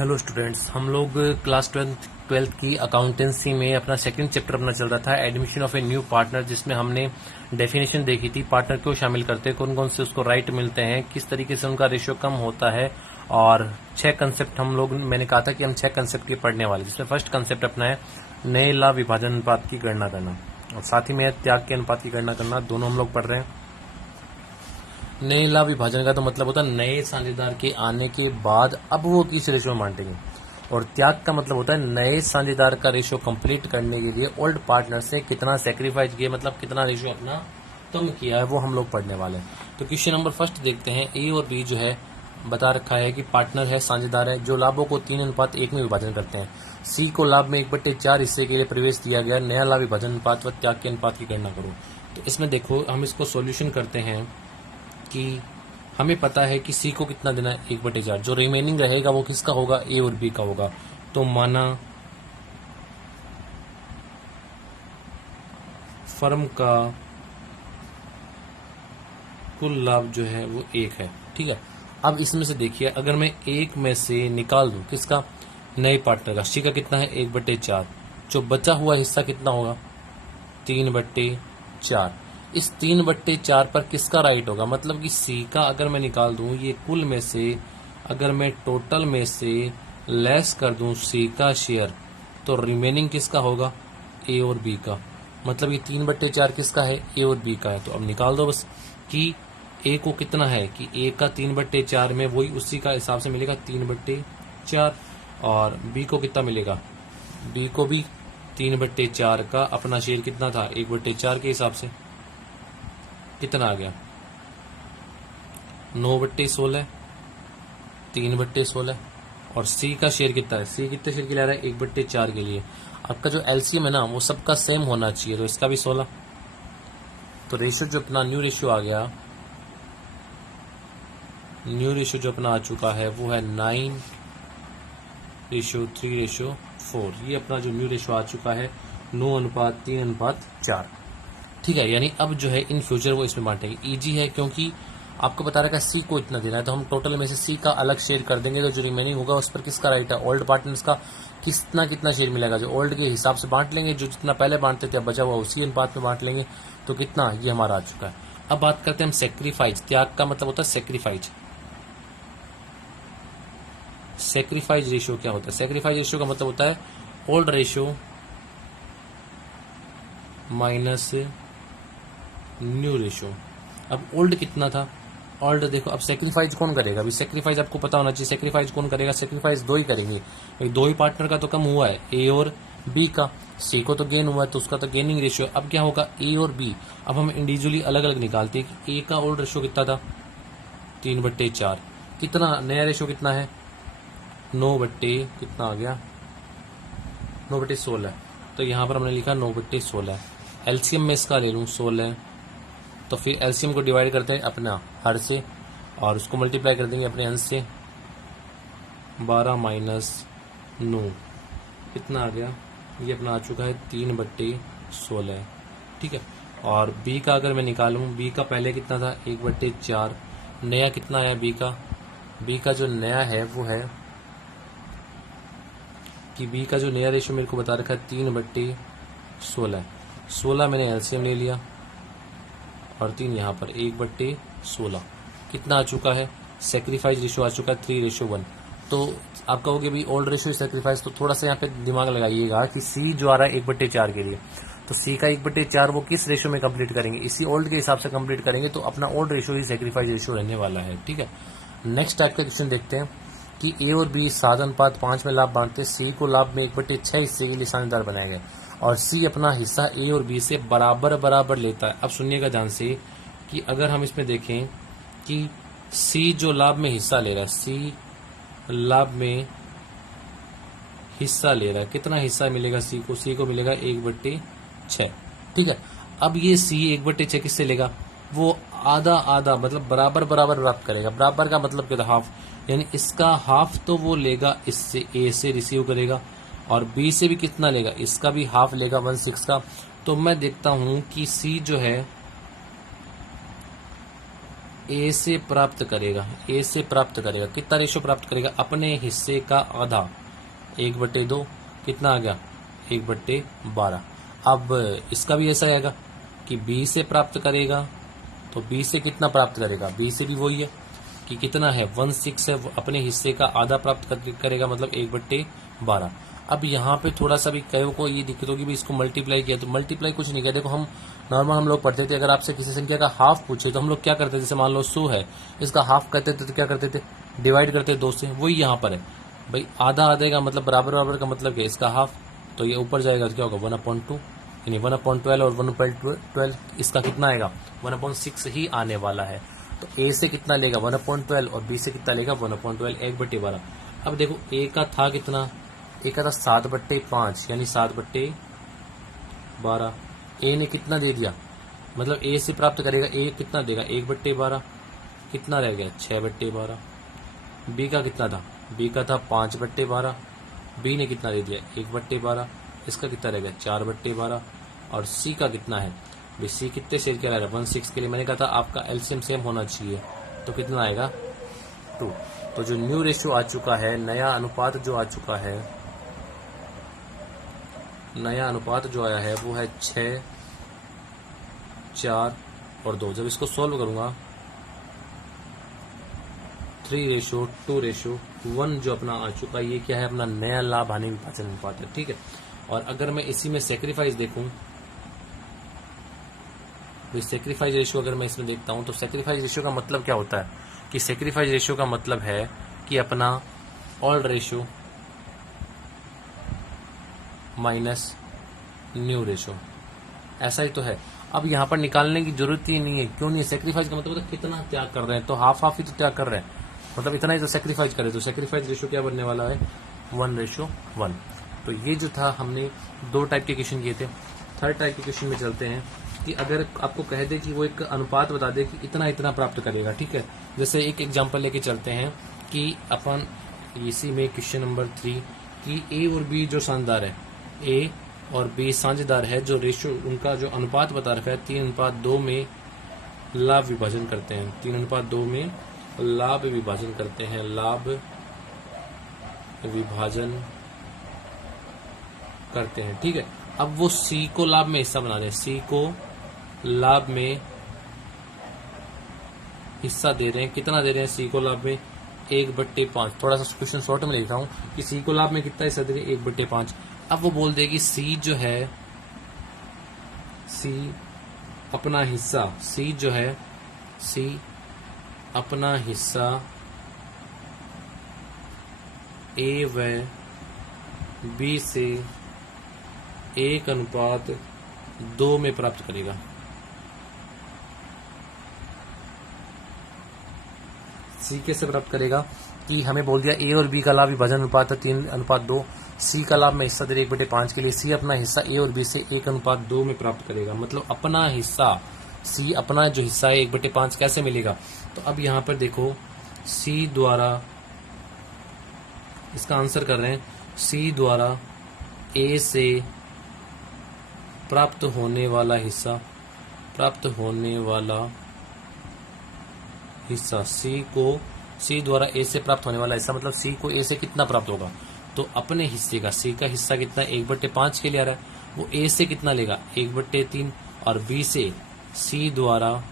Hello students, हम लोग class twelfth की अकाउंटेंसी में अपना सेकंड चैप्टर अपना चल रहा था admission of a new partner, जिसमें हमने डेफिनेशन देखी थी पार्टनर क्यों शामिल करते हैं, कौन कौन से उसको राइट मिलते हैं, किस तरीके से उनका रेशियो कम होता है। और 6 कंसेप्ट मैंने कहा था कि हम 6 कंसेप्ट ये पढ़ने वाले, जिसमें फर्स्ट कंसेप्ट अपना है नए लाभ विभाजन अनुपात की गणना करना, और साथ ही में त्याग के अनुपात की गणना करना। दोनों हम लोग पढ़ रहे हैं। नए लाभ विभाजन का तो मतलब होता है नए साझेदार के आने के बाद अब वो किस रेशियो में बांटेंगे, और त्याग का मतलब होता है नए साझेदार का रेशियो कंप्लीट करने के लिए ओल्ड पार्टनर से कितना सेक्रीफाइस किया, मतलब कितना रेशियो अपना कम किया है, वो हम लोग पढ़ने वाले हैं। तो क्वेश्चन नंबर फर्स्ट देखते हैं। ए और बी जो है बता रखा है कि पार्टनर है, साझेदार है, जो लाभों को 3:1 में विभाजन करते हैं। सी को लाभ में 1/4 हिस्से के लिए प्रवेश दिया गया। नया लाभ विभाजन अनुपात व त्याग के अनुपात की गणना करो। तो इसमें देखो, हम इसको सॉल्यूशन करते हैं कि हमें पता है कि सी को कितना देना है 1/4, जो रिमेनिंग रहेगा वो किसका होगा, ए और बी का होगा। तो माना फर्म का कुल लाभ जो है वो 1 है, ठीक है। अब इसमें से देखिए, अगर मैं 1 में से निकाल दूं किसका, नए पार्टनर का, सी का कितना है 1/4, जो बचा हुआ हिस्सा कितना होगा 3/4। इस 3/4 पर किसका राइट होगा, मतलब कि सी का अगर मैं निकाल दूं, ये कुल में से अगर मैं टोटल में से लेस कर दूं सी का शेयर, तो रिमेनिंग किसका होगा, ए और बी का। मतलब ये 3/4 किसका है, ए और बी का है। तो अब निकाल दो बस कि ए को कितना है, कि ए का 3/4 में वही उसी का हिसाब से मिलेगा 3/4, और बी को कितना मिलेगा, बी को भी 3/4 का अपना शेयर कितना था 1/4 के हिसाब से कितना आ गया 9/16, 3/16। और सी का शेयर कितना है, सी कितने शेयर के लिए आ रहा है 1/4 के लिए। आपका जो एलसीएम है ना वो सबका सेम होना चाहिए, तो इसका भी 16। तो रेशियो जो अपना न्यू रेशियो आ गया, न्यू रेशियो जो अपना आ चुका है वो है 9:3:4। ये अपना जो न्यू रेशियो आ चुका है 9:3:4, ठीक है। यानी अब जो है इन फ्यूचर वो इसमें बांटेंगे। इजी है क्योंकि आपको बता रखा है सी को इतना देना है, तो हम टोटल में से सी का अलग शेयर कर देंगे, तो जो रिमेनिंग होगा उस पर किसका राइट है, ओल्ड पार्टनर्स का कितना कितना शेयर मिलेगा, जो ओल्ड के हिसाब से बांट लेंगे, जो जितना पहले बांटते थे अब बचा हुआ उसी अनुपात में बांट लेंगे। तो कितना ये हमारा आ चुका है। अब बात करते हैं हम सेक्रीफाइस। त्याग का मतलब होता है सेक्रीफाइस। सेक्रीफाइस रेशियो क्या होता है, सेक्रीफाइस रेशियो का मतलब होता है old ratio minus new ratio. अब ओल्ड कितना था, ओल्ड देखो, अब सेक्रीफाइस कौन करेगा, अभी सेक्रीफाइस आपको पता होना चाहिए, सेक्रीफाइस कौन करेगा, सेक्रीफाइस दो ही करेंगे, दो ही पार्टनर का तो कम हुआ है, ए और बी का। सी को तो गेन हुआ है तो उसका तो गेनिंग रेशियो। अब क्या होगा, ए और बी, अब हम इंडिविजुअली अलग अलग निकालते हैं कि ए का ओल्ड रेशियो कितना था 3/4, कितना नया रेशियो कितना है 9 बट्टे कितना आ गया 9/16। तो यहाँ पर हमने लिखा 9/16। एलसीएम में इसका ले लूँ 16, तो फिर एलसीएम को डिवाइड करते हैं अपना हर से और उसको मल्टीप्लाई कर देंगे अपने अंश से। 12 - 9 कितना आ गया, ये अपना आ चुका है 3/16, ठीक है। और बी का अगर मैं निकालूं, बी का पहले कितना था 1/4, नया कितना है बी का, बी का जो नया है वो है कि बी का जो नया रेशियो मेरे को बता रखा है 3/16। 16 मैंने एलसीएम ले लिया और 3 यहाँ पर 1/16 कितना आ चुका है, सेक्रीफाइस रेशियो आ चुका है 3:1। तो आप कहोगे भी ओल्ड रेशियो सेक्रीफाइस, तो थोड़ा सा यहाँ पे दिमाग लगाइएगा कि सी जो आ रहा है 1/4 के लिए, तो सी का 1/4 वो किस रेशियो में कंप्लीट करेंगे, इसी ओल्ड के हिसाब से कंप्लीट करेंगे, तो अपना ओल्ड रेशियो ही सेक्रीफाइस रेशियो रहने वाला है, ठीक है। नेक्स्ट टाइप का क्वेश्चन देखते हैं कि ए और बी 7:5 में लाभ बांटते, सी को लाभ में 1/6 हिस्से के लिए साझेदार बनाया गया और सी अपना हिस्सा ए और बी से बराबर बराबर लेता है। अब सुनिएगा ध्यान से कि अगर हम इसमें देखें कि सी जो लाभ में हिस्सा ले रहा है, सी लाभ में हिस्सा ले रहा है, कितना हिस्सा मिलेगा सी को, सी को मिलेगा 1/6, ठीक है। अब ये सी 1/6 किससे लेगा, वो आधा आधा मतलब बराबर बराबर प्राप्त करेगा। बराबर का मतलब क्या था, हाफ, यानी इसका हाफ तो वो लेगा, इससे ए से रिसीव करेगा, और बी से भी कितना लेगा, इसका भी हाफ लेगा 1/6 का। तो मैं देखता हूं कि सी जो है ए से प्राप्त करेगा, ए से प्राप्त करेगा कितना रेशो प्राप्त करेगा, अपने हिस्से का आधा 1/2 कितना आ गया 1/12। अब इसका भी ऐसा आएगा कि बी से प्राप्त करेगा, तो बी से कितना प्राप्त करेगा, बी से भी वही है कि कितना है 1/6 है, अपने हिस्से का आधा प्राप्त करेगा मतलब 1/12। अब यहाँ पे थोड़ा सा भी कई को ये दिक्कत होगी भी इसको मल्टीप्लाई किया, तो मल्टीप्लाई कुछ नहीं किया। देखो हम नॉर्मल हम लोग पढ़ते थे, अगर आपसे किसी संख्या का हाफ पूछे तो हम लोग क्या करते थे, जैसे मान लो 100 है, इसका हाफ करते थे तो क्या करते थे, डिवाइड करते 2 से। वही यहाँ पर है भाई, आधा आधे का मतलब बराबर बराबर का मतलब क्या, इसका हाफ, तो ये ऊपर जाएगा तो क्या होगा 1/2, यानी 1/12 और 1/12 इसका कितना आएगा 1/6 ही आने वाला है। तो ए से कितना लेगा 1/12 और बी से कितना लेगा 1/12, 1/12। अब देखो ए का था कितना, ए का था 7/5 यानी 7/12। ए ने कितना दे दिया, मतलब ए से प्राप्त करेगा, ए कितना देगा 1/12, कितना रह गया 6/12। बी का कितना था, बी का था 5/12, बी ने कितना दे दिया 1/12, इसका कितना रह गया 4/12। और सी का कितना है भाई, सी कितने शेयर क्या रहा है 1/6 के लिए मैंने कहा था आपका एलसीएम सेम होना चाहिए, तो कितना आएगा 2। तो जो न्यू रेशियो आ चुका है, नया अनुपात जो आ चुका है, नया अनुपात जो आया है वो है 6, 4 और 2। जब इसको सॉल्व करूंगा 3:2:1 जो अपना आ चुका है, ये क्या है अपना नया लाभ हानि विभाजन अनुपात है, ठीक है। और अगर मैं इसी में सेक्रीफाइस देखूं, तो सेक्रीफाइस रेशियो अगर मैं इसमें देखता हूं, तो सेक्रीफाइस रेशियो का मतलब क्या होता है कि सेक्रीफाइस रेशियो का मतलब है कि अपना all ratio minus new ratio, ऐसा ही तो है। अब यहाँ पर निकालने की जरूरत ही नहीं है, क्यों नहीं है, सेक्रीफाइस का मतलब कितना त्याग कर रहे हैं, तो हाफ हाफ ही तो त्याग कर रहे हैं, मतलब इतना ही तो सेक्रीफाइस करे, तो सेक्रीफाइस रेशियो क्या बनने वाला है 1:1। तो ये जो था हमने 2 टाइप के क्वेश्चन किए थे। थर्ड टाइप के क्वेश्चन में चलते हैं कि अगर आपको कह दे कि वो एक अनुपात बता दे कि इतना इतना प्राप्त करेगा, ठीक है। जैसे एक एग्जांपल लेके चलते हैं कि अपन इसी में क्वेश्चन नंबर 3 कि ए और बी जो साझेदार है, ए और बी साझेदार है, जो रेशियो उनका जो अनुपात बता रखा है 3:2 में लाभ विभाजन करते हैं, 3:2 में लाभ विभाजन करते हैं, लाभ विभाजन करते हैं, ठीक है। अब वो सी को लाभ में हिस्सा बना रहे हैं, सी को लाभ में हिस्सा दे रहे हैं, कितना दे रहे हैं सी को लाभ में 1/5। थोड़ा सा क्वेश्चन शॉर्ट में लिखा हूं कि सी को लाभ में कितना हिस्सा दे रहे हैं 1/5। अब वो बोल देगी सी जो है, सी अपना हिस्सा, सी जो है, सी अपना हिस्सा ए व बी से 1:2 में प्राप्त करेगा। सी कैसे प्राप्त करेगा कि हमें बोल दिया ए और बी का लाभ विभाजन अनुपात है 3:2, सी का लाभ में हिस्सा दे रहे 1/5 के लिए, सी अपना हिस्सा ए और बी से 1:2 में प्राप्त करेगा। मतलब अपना हिस्सा, सी अपना जो हिस्सा है 1/5 कैसे मिलेगा, तो अब यहां पर देखो सी द्वारा, इसका आंसर कर रहे हैं, सी द्वारा ए से प्राप्त होने वाला हिस्सा, प्राप्त होने वाला हिस्सा, सी को, सी द्वारा ए से प्राप्त होने वाला हिस्सा मतलब सी को ए से कितना प्राप्त होगा, तो अपने हिस्से का, सी का हिस्सा कितना 1/5 के लिए आ रहा है, वो ए से कितना लेगा 1/3, और बी से, सी द्वारा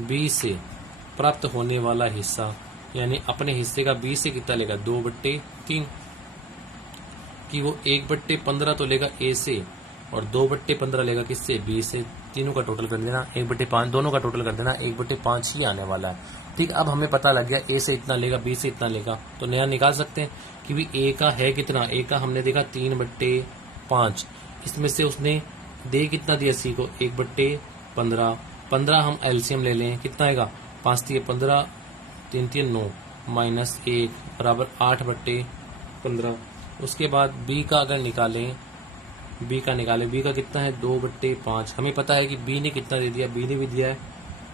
बी से प्राप्त होने वाला हिस्सा यानी अपने हिस्से का बी से कितना लेगा 2/3, कि वो 1/15 तो लेगा ए से और 2/15 लेगा किससे, बी से। तीनों का टोटल कर देना 1/5, दोनों का टोटल कर देना 1/5 ही आने वाला है, ठीक। अब हमें पता लग गया ए से इतना लेगा, बी से इतना लेगा, तो नया निकाल सकते हैं कि भी ए का है कितना, ए का हमने देखा 3/5, इसमें से उसने दे कितना दिया सी को 1/15, 15 हम एलसीएम ले लें, कितना आएगा 5 3 15, 3 3 9 -1 बराबर 8/15। उसके बाद बी का अगर निकालें, बी का निकालें, बी का कितना है 2/5, हमें पता है कि बी ने कितना दे दिया, बी ने भी दिया है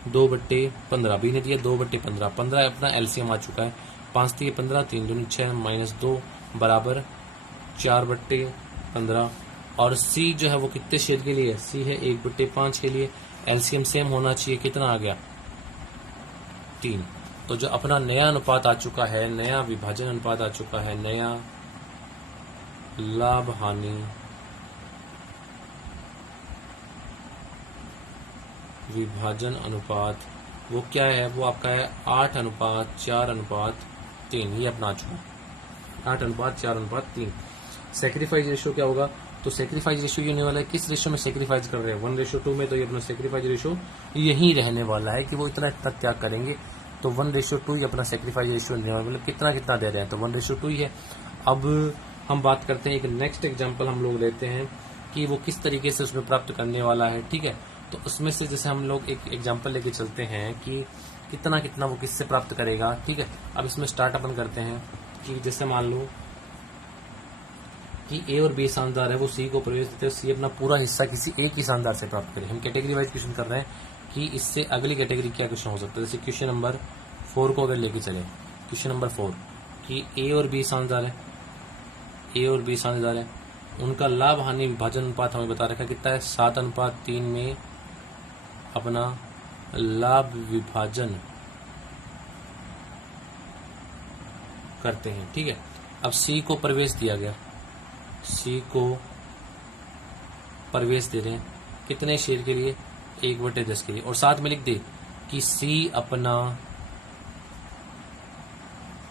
2/15, बी ने दिया 2/15, 15 अपना एलसीएम आ चुका है, 5 3 15, 3 दूनी 6 -2 बराबर 4/15। और सी जो है वो कितने शेयर के लिए है, सी है 1/5 के लिए, एलसीएम सेम होना चाहिए, कितना आ गया 3। तो जो अपना नया अनुपात आ चुका है, नया विभाजन अनुपात आ चुका है, नया लाभ हानि विभाजन अनुपात, वो क्या है, वो आपका है 8:4:3। ये अपना आ चुका है 8:4:3। सेक्रीफाइस रेशियो क्या होगा, तो सेक्रीफाइस रेशियो ये होने वाला है, किस रेशियो में सेक्रीफाइस कर रहे हैं 1:2 में, तो ये अपना सेक्रीफाइस रेशियो यही रहने वाला है कि वो इतना इतना त्याग करेंगे। तो 1:2 ही अपना सेक्रीफाइस रेशियो रहने वाला, मतलब कितना कितना दे रहे हैं, तो 1:2 ही है। अब हम बात करते हैं, एक नेक्स्ट एग्जाम्पल हम लोग लेते हैं कि वो किस तरीके से उसमें प्राप्त करने वाला है, ठीक है। तो उसमें से जैसे हम लोग एक एग्जाम्पल लेके चलते हैं कि कितना कितना वो किससे प्राप्त करेगा, ठीक है। अब इसमें स्टार्ट अपन करते हैं कि जैसे मान लो कि ए और बी शानदार है, वो सी को प्रवेश देते हैं, सी अपना पूरा हिस्सा किसी एक ही शानदार से प्राप्त करे। हम कैटेगरी वाइज क्वेश्चन कर रहे हैं कि इससे अगली कैटेगरी क्या क्वेश्चन हो सकता है। जैसे क्वेश्चन नंबर 4 को अगर लेके चले, क्वेश्चन नंबर 4 कि ए और बी शानदार है, ए और बी शानदार है, उनका लाभ हानि विभाजन अनुपात हमें बता रखा है कितना है 7:3 में अपना लाभ विभाजन करते हैं, ठीक है। अब सी को प्रवेश दिया गया, सी को प्रवेश दे रहे हैं कितने शेयर के लिए 1/10 के लिए, और साथ में लिख दे कि सी अपना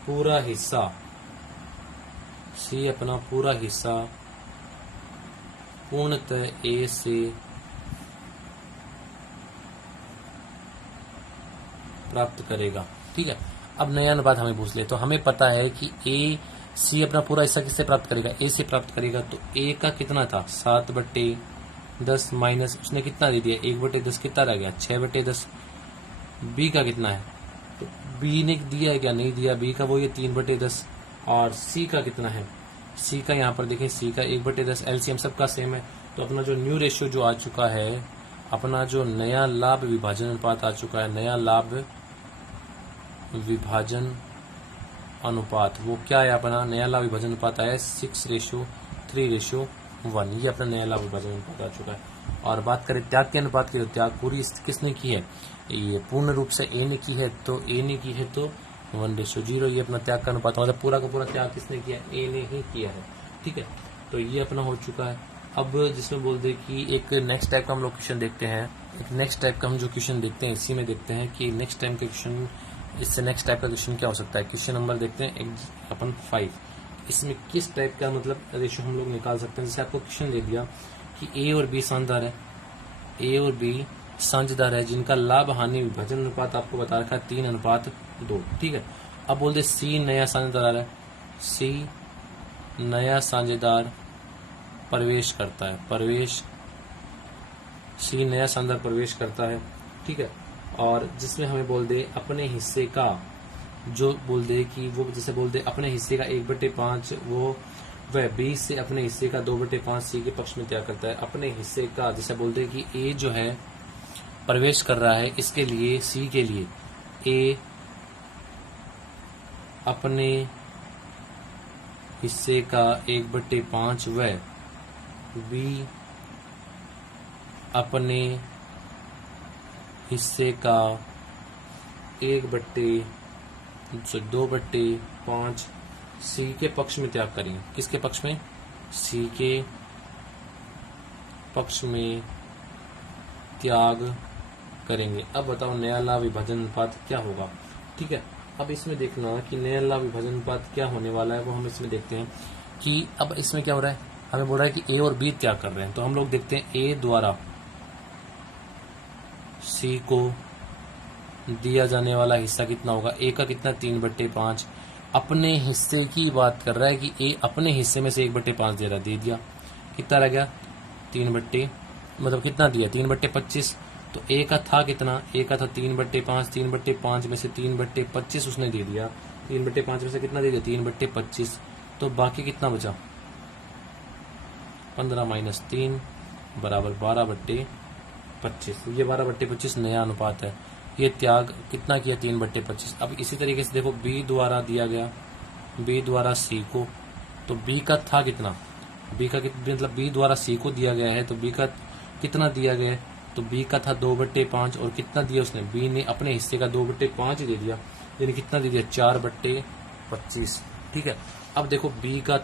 पूरा हिस्सा, सी अपना पूरा हिस्सा पूर्णतः ए से प्राप्त करेगा, ठीक है। अब नया अनुपात हमें पूछ ले, तो हमें पता है कि ए सी अपना पूरा हिस्सा किससे प्राप्त करेगा, ए से प्राप्त करेगा। तो ए का कितना था 7/10 माइनस उसने कितना दे दिया 1/10, कितना रह गया 6/10। बी का कितना है, तो बी ने दिया है क्या, नहीं दिया, बी का वो ये 3/10। और सी का कितना है, सी का यहाँ पर देखें, सी का 1/10, एलसीएम सबका सेम है। तो अपना जो न्यू रेशियो जो आ चुका है, अपना जो नया लाभ विभाजन अनुपात आ चुका है, नया लाभ विभाजन अनुपात, वो क्या है, अपना नया लाभ विभाजन अनुपात आया 6:3:1। ये अपना नया लाभ विभाजन अनुपात आ चुका है। और बात करें त्याग के अनुपात की, तो त्याग पूरी किसने की है, ये पूर्ण रूप से ए ने की है, तो ए ने की है तो 1:0। ये अपना त्याग का अनुपात, मतलब पूरा का पूरा त्याग किसने किया, ए ने ही किया है, ठीक है। तो ये अपना हो चुका है। अब जिसमें बोल दे कि एक नेक्स्ट टाइप का हम लोग क्वेश्चन देखते हैं, एक नेक्स्ट टाइप का हम जो क्वेश्चन देखते हैं इसी में देखते हैं कि नेक्स्ट टाइम का क्वेश्चन, इससे नेक्स्ट टाइप का क्वेश्चन क्या हो सकता है। क्वेश्चन नंबर देखते हैं अपन 5, इसमें किस टाइप का मतलब रेशियो हम लोग निकाल सकते हैं। जैसे आपको क्वेश्चन दे दिया कि ए और बी शानदार है, ए और बी साझेदार है, जिनका लाभ हानि विभाजन अनुपात आपको बता रखा है 3:2, ठीक है। अब बोल दे सी नया साझेदार है, सी नया साझेदार प्रवेश करता है, प्रवेश, सी नया साझेदार प्रवेश करता है, ठीक है। और जिसमें हमें बोल दे अपने हिस्से का, जो बोल दे कि वो जैसे बोल दे अपने हिस्से का 1/5 वो वह बी से अपने हिस्से का 2/5 सी के पक्ष में त्याग करता है। अपने हिस्से का जैसे बोल दे कि ए जो है प्रवेश कर रहा है, इसके लिए सी के लिए ए अपने हिस्से का 1/5 व बी अपने हिस्से का 2/5 सी के पक्ष में त्याग करेंगे। किसके पक्ष में, सी के पक्ष में त्याग करेंगे। अब बताओ नया लाभ विभाजन अनुपात क्या होगा, ठीक है। अब इसमें देखना कि नया लाभ विभाजन अनुपात क्या होने वाला है, वो हम इसमें देखते हैं कि अब इसमें क्या हो रहा है, हमें बोल रहा है कि ए और बी त्याग कर रहे हैं। तो हम लोग देखते हैं ए द्वारा सी को दिया जाने वाला हिस्सा कितना होगा, ए का कितना 3/5। अपने हिस्से की बात कर रहा है कि ए अपने हिस्से में से 1/5 दे रहा, दे दिया, कितना रह गया 3 मतलब कितना दिया 3/25। तो ए का था कितना, ए का था 3/5, 3/5 में से 3/25 उसने दे दिया, 3/5 में से कितना दे दिया 3/25। तो बाकी कितना बचा 15 - 3 बराबर 12/25। ये 12/25 नया अनुपात है। ये त्याग कितना किया 3/25। अब इसी तरीके से देखो बी द्वारा दिया गया, बी द्वारा सी को, तो बी का था कितना, बी का मतलब बी द्वारा सी को दिया गया है, तो बी का कितना दिया गया है तो बी का था 2/5 और कितना दिया उसने, बी ने अपने हिस्से का 2/5 ही दे दिया, यानी कितना दे दिया 4/25। ठीक है, अब देखो बी का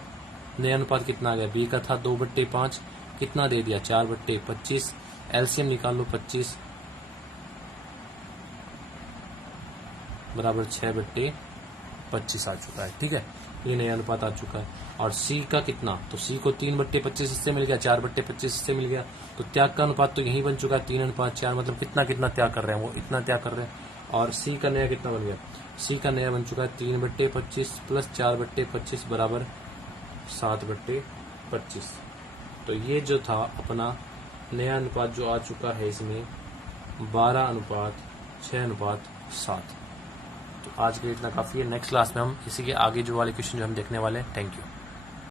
नया अनुपात कितना आ गया, बी का था 2/5, कितना दे दिया 4/25, एलसीएम निकाल लो 25 बराबर 6/25 आ चुका है। ठीक है, ये नया अनुपात आ चुका है। और सी का कितना, तो सी को 3/25 इससे मिल गया, 4/25 इससे मिल गया, तो त्याग का अनुपात तो यही बन चुका है 3:4, मतलब कितना कितना त्याग कर रहे हैं, वो इतना त्याग कर रहे हैं। और सी का नया कितना बन गया, सी का नया बन चुका है 3/25 प्लस 4/25 बराबर 7/25। तो ये जो था अपना नया अनुपात जो आ चुका है इसमें 12:6:7। तो आज के लिए इतना काफ़ी है। नेक्स्ट क्लास में हम इसी के आगे जो वाले क्वेश्चन जो हम देखने वाले हैं। Thank you.